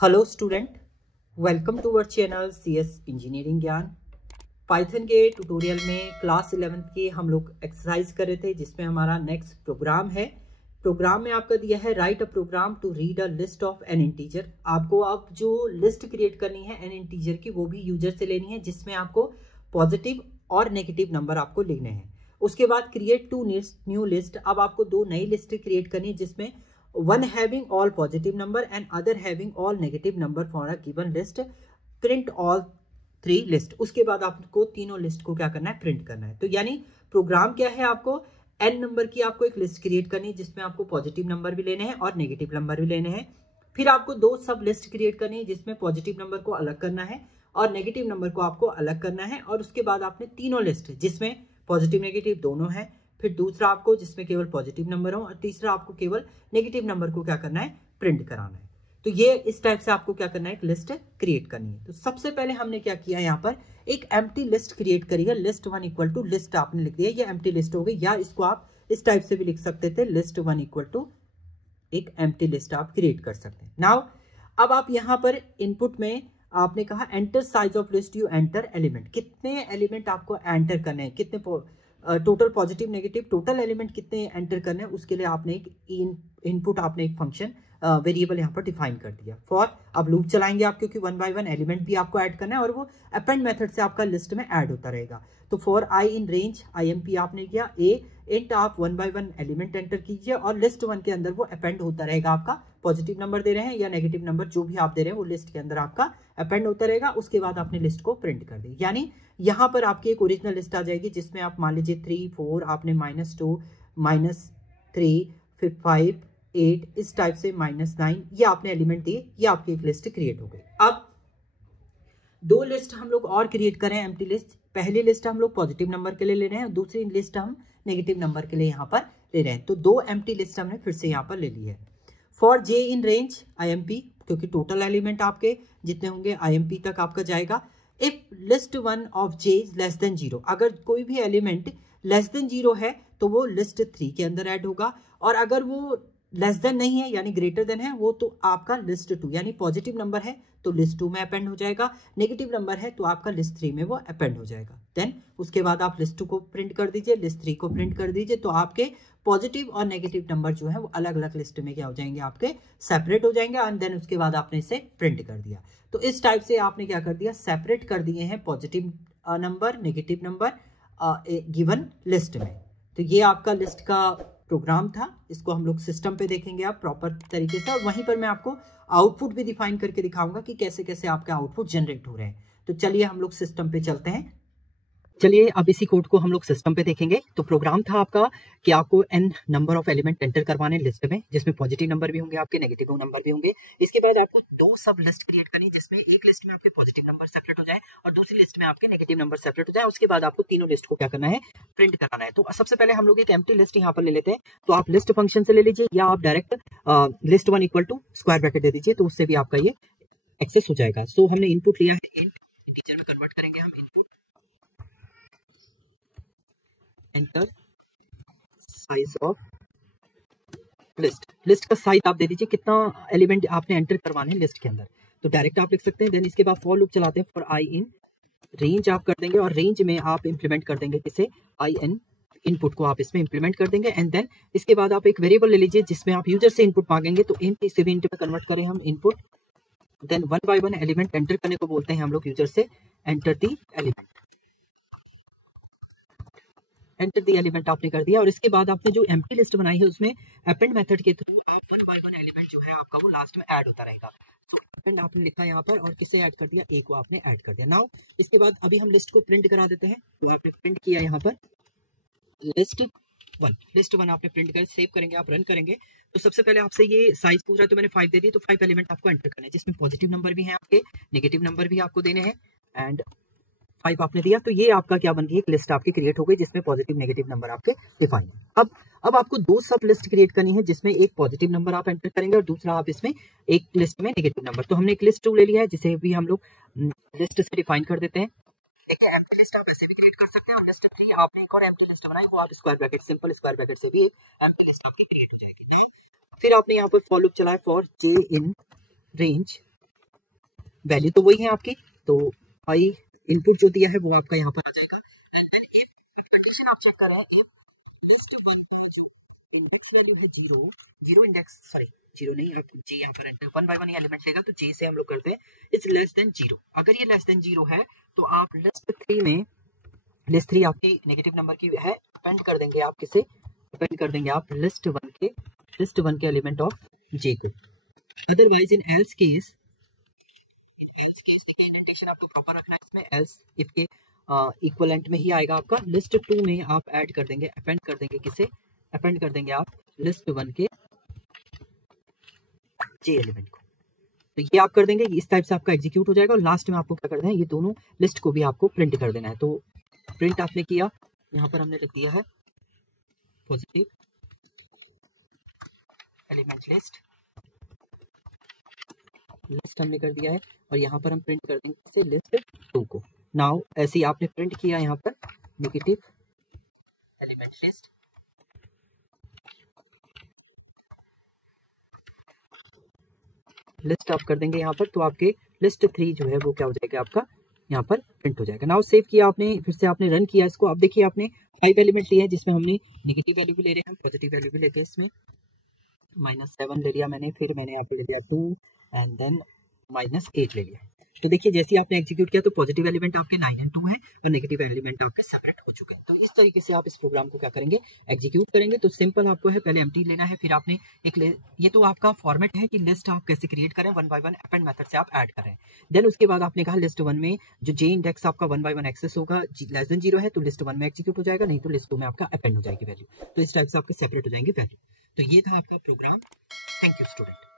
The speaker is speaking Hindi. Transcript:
Hello student, welcome to our channel CS engineering Gyan. Python के ट्यूटोरियल में क्लास 11th के हम लोग एक्सरसाइज कर रहे थे, जिसमें हमारा नेक्स्ट प्रोग्राम है। प्रोग्राम में आपका दिया है write a program to read a list of an integer. आपको अब जो लिस्ट क्रिएट करनी है एन इंटीजर की, वो भी यूजर से लेनी है, जिसमें आपको पॉजिटिव और नेगेटिव नंबर आपको लिखने हैं। उसके बाद क्रिएट टू न्यू लिस्ट। अब आपको दो नई लिस्ट क्रिएट करनी है, जिसमें one having all positive number and other having all negative number for a given list. Print all three list। उसके बाद आपको तीनों लिस्ट को क्या करना है, प्रिंट करना है। तो यानी प्रोग्राम क्या है, आपको n नंबर की आपको एक लिस्ट क्रिएट करनी है, जिसमें आपको पॉजिटिव नंबर भी लेने हैं और नेगेटिव नंबर भी लेने हैं। फिर आपको दो सब लिस्ट क्रिएट करनी है, जिसमें पॉजिटिव नंबर को अलग करना है और नेगेटिव नंबर को आपको अलग करना है। और उसके बाद आपने तीनों लिस्ट जिसमें पॉजिटिव नेगेटिव दोनों है, फिर दूसरा आपको जिसमें केवल पॉजिटिव नंबर हो, और तीसरा आपको केवल नेगेटिव नंबर को क्या करना है, प्रिंट कराना है। तो ये इस टाइप से आपको क्या करना है, एक लिस्ट क्रिएट करनी है। तो सबसे पहले हमने क्या किया, यहाँ पर एक एम्प्टी लिस्ट क्रिएट करी है। लिस्ट 1 इक्वल टू लिस्ट आपने लिख दिया, ये एम्प्टी लिस्ट हो गई। या इसको आप इस टाइप से भी लिख सकते थे, लिस्ट 1 इक्वल टू एक एम्प्टी लिस्ट आप क्रिएट कर सकते हैं। नाउ अब आप यहाँ पर इनपुट में आपने कहा enter size of list, you enter element. कितने एलिमेंट आपको एंटर करने हैं, कितने total positive negative total element कितने एंटर करने हैं, उसके लिए आपने एक इनपुट आपने एक फंक्शन वेरिएबल यहाँ पर डिफाइन कर दिया। फॉर अब लूप चलाएंगे आप, क्योंकि 1 बाय 1 एलिमेंट भी आपको ऐड करना है और वो अपेंड मेथड से आपका लिस्ट में ऐड होता रहेगा। तो for I in range IMP आपने किया ए इंट, आप 1 बाय 1 एलिमेंट एंटर कीजिए और लिस्ट 1 के अंदर वो अपेंड होता रहेगा। आपका पॉजिटिव नंबर दे रहे हैं या नेगेटिव नंबर जो भी आप दे रहे हैं, वो लिस्ट के अंदर आपका अपेंड होता रहेगा। उसके बाद आपने लिस्ट को प्रिंट कर दी, यानी यहाँ पर आपकी एक ओरिजिनल लिस्ट आ जाएगी, जिसमें आप मान लीजिए 3 4 आपने -2 -3 फिर 5 8 इस टाइप से -9 ये आपने एलिमेंट दिए, ये आपकी एक लिस्ट क्रिएट हो गई। अब दो लिस्ट हम लोग और क्रिएट करें, एम्प्टी लिस्ट। पहली लिस्ट हम लोग पॉजिटिव नंबर के लिए ले रहे हैं, दूसरी लिस्ट हम नेगेटिव नंबर के लिए यहाँ पर ले रहे हैं। तो दो एम्प्टी लिस्ट हमने फिर से यहाँ पर ले ली है। For J in range IMP, क्योंकि टोटल एलिमेंट आपके जितने होंगे IMP तक आपका जाएगा। If list 1 of J is less than 0, अगर कोई भी एलिमेंट लेस देन 0 है तो वो लिस्ट 3 के अंदर ऐड होगा, और अगर वो लेस देन नहीं है यानी ग्रेटर देन है, वो तो आपका लिस्ट 2 यानी पॉजिटिव नंबर है तो लिस्ट 2 में अपेंड हो जाएगा, नेगेटिव नंबर है तो आपका लिस्ट 3 में वो अपेंड हो जाएगा। देन उसके बाद आप लिस्ट 2 को प्रिंट कर दीजिए, लिस्ट 3 को प्रिंट कर दीजिए, तो आपके पॉजिटिव और नेगेटिव नंबर जो है वो अलग अलग लिस्ट में क्या हो जाएंगे, आपके सेपरेट हो जाएंगे। एंड देन उसके बाद आपने इसे प्रिंट कर दिया। तो इस टाइप से आपने क्या कर दिया, सेपरेट कर दिए हैं positive number negative number given list में। तो ये आपका लिस्ट का प्रोग्राम था। इसको हम लोग सिस्टम पे देखेंगे आप प्रॉपर तरीके से, और वहीं पर मैं आपको आउटपुट भी डिफाइन करके दिखाऊंगा कि कैसे कैसे आपका आउटपुट जनरेट हो रहे हैं। तो चलिए हम लोग सिस्टम पे चलते हैं। चलिए अब इसी कोड को हम लोग सिस्टम पे देखेंगे। तो प्रोग्राम था आपका कि आपको n number of element enter करवाने लिस्ट में, जिसमें पॉजिटिव नंबर भी होंगे आपके, नेगेटिव नंबर भी होंगे। इसके बाद आपको दो सब लिस्ट क्रिएट करनी, जिसमें एक लिस्ट में आपके पॉजिटिव नंबर सेपरेट हो जाए और दूसरी लिस्ट में आपके नेगेटिव नंबर सेपरेट हो जाए। उसके बाद आपको तीनों लिस्ट को क्या करना है, प्रिंट कराना है। तो सबसे पहले हम लोग एक एम्प्टी लिस्ट यहाँ पर ले लेते हैं। तो आप लिस्ट फंक्शन से ले लीजिए, या आप direct list 1 equal to square bracket दे दीजिए, तो उससे भी आपका ये एक्सेस हो जाएगा। सो हमने इनपुट लिया है इंट, इंटीजर में कन्वर्ट करेंगे हम input, enter size of list. List का साइज आप दे दीजिए, कितना एलिमेंट आपने एंटर करवाने हैं लिस्ट के अंदर, तो डायरेक्ट आप लिख सकते हैं। देन इसके बाद फॉर लूप चलाते हैं, फॉर आई इन रेंज आप कर देंगे, और रेंज में आप इंप्लीमेंट कर देंगे किसे, IN इनपुट को आप इसमें इंप्लीमेंट कर देंगे। एंड देन इसके बाद आप एक वेरिएबल ले लीजिए, जिसमें आप यूजर से इनपुट मांगेंगे। तो इन से भी इनपुट में कन्वर्ट करें हम input, then 1 by 1 element enter करने को बोलते हैं हम लोग यूजर से, enter the element. Enter the element आपने कर दिया, और इसके बाद आपने जो एम्प्टी लिस्ट बनाई है उसमें अपेंड मेथड के थ्रू आप 1 बाय 1 एलिमेंट जो है आपका वो लास्ट में ऐड होता रहेगा। सो अपेंड आपने लिखा यहाँ पर, और किसे ऐड कर दिया, ए को आपने ऐड कर दिया। नाउ इसके बाद अभी हम लिस्ट को प्रिंट करा देते हैं। तो आपने प्रिंट किया यहाँ पर लिस्ट 1 आपने प्रिंट कर सेव करेंगे, आप रन करेंगे। तो सबसे पहले आपसे ये साइज पूछ रहा है, तो मैंने 5 दे दी। तो 5 एलिमेंट आपको एंटर करना है, जिसमें पॉजिटिव नंबर भी है आपके, नेगेटिव नंबर भी आपको देने हैं, एंड 5 आपने दिया। तो ये आपका क्या बन गई, एक लिस्ट आपकी क्रिएट हो गई, जिसमें पॉजिटिव नेगेटिव नंबर आपके डिफाइन है। अब आपको दो सब लिस्ट क्रिएट करनी है, जिसमें एक पॉजिटिव नंबर आप एंटर करेंगे और दूसरा आप इसमें एक लिस्ट में नेगेटिव नंबर। तो हमने एक लिस्ट 2 ले लिया है, जिसे भी हम लोग लिस्ट से डिफाइन कर देते हैं। लिस्ट आप ऐसे भी क्रिएट कर सकते हैं, और लिस्ट 3 आपने एक और एम्प्टी लिस्ट बनाई, वो आप square bracket, simple square bracket से भी एम्प्टी लिस्ट आपकी क्रिएट हो जाएगी। फिर आपने यहाँ पर फॉर लूप चलाया for j in range, value तो वही है आपकी, तो आई इनपुट जो दिया है वो आपका यहाँ पर आ जाएगा। आप चेक कर रहे हैं इंडेक्स वैल्यू है 0 इंडेक्स, सॉरी 0 नहीं, आप j यहाँ पर एंटर 1 बाय 1 एलिमेंट लेगा तो j से हम लोग करते हैं इट्स लेस देन 0। अगर ये लेस देन 0 है तो आप लिस्ट 3 में, लिस्ट 3 आपकी नेगेटिव नंबर की है, अपेंड कर देंगे आप किसे, अपेंड कर देंगे आप लिस्ट 1 के एलिमेंट ऑफ j को। अदरवाइज इन एल्स केस देखिए इंडेंटेशन आपको प्रॉपर रखना है इसमें, एल्स इफ के इक्विवेलेंट में ही आएगा आपका। लिस्ट 2 में आप ऐड कर देंगे, अपेंड कर देंगे किसे, अपेंड कर देंगे आप लिस्ट 1 के j एलिमेंट को। तो ये आप कर देंगे, इस टाइप से आपका एग्जीक्यूट हो जाएगा। और लास्ट में आपको क्या कर देना है, ये दोनों लिस्ट को भी आपको प्रिंट कर देना है। तो प्रिंट आपने किया, यहाँ पर हमने लिख दिया है पॉजिटिव एलिमेंट लिस्ट हमने कर दिया है, और यहाँ पर हम प्रिंट कर देंगे लिस्ट 2 को। नाउ ऐसे ही आपने प्रिंट किया यहाँ पर नेगेटिव एलिमेंट लिस्ट आप कर देंगे यहाँ पर, तो आपके लिस्ट 3 जो है वो क्या हो जाएगा आपका यहाँ पर प्रिंट हो जाएगा। नाउ सेव किया आपने, फिर से आपने रन किया इसको। अब देखिए आपने 5 एलिमेंट लिए हैं, जिसमें हमने नेगेटिव वैल्यू भी ले रहे हैं, पॉजिटिव वैल्यू भी लेते हैं। इसमें -7 ले लिया मैंने, फिर मैंने यहाँ पे ले लिया 2 एंड देन -8 ले लिया। तो देखिए जैसे आपने एग्जीक्यूट किया तो पॉजिटिव एलिमेंट आपके 9 एंड 2 है और नेगेटिव एलिमेंट आपके सेपरेट हो चुके हैं। तो इस तरीके से आप इस प्रोग्राम को क्या करेंगे, एग्जीक्यूट करेंगे। तो सिंपल आपको है, पहले एम्प्टी लेना है, फिर आपने एक ये तो आपका फॉर्मेट है कि लिस्ट आप कैसे क्रिएट करें, 1 बाय 1 अपेंड मेथड से आप ऐड कर रहे हैं। देन उसके बाद आपने कहा लिस्ट 1 में जो j इंडेक्स आपका 1 बाय 1 एक्सेस होगा, लेस देन 0 है तो लिस्ट 1 में एग्जीक्यूट हो जाएगा, नहीं तो लिस्ट 2 में आपका अपेंड हो जाएगी वैल्यू। तो इस टाइप से आपके सेपरेट हो जाएंगे वैल्यू। तो ये था आपका प्रोग्राम। Thank you student.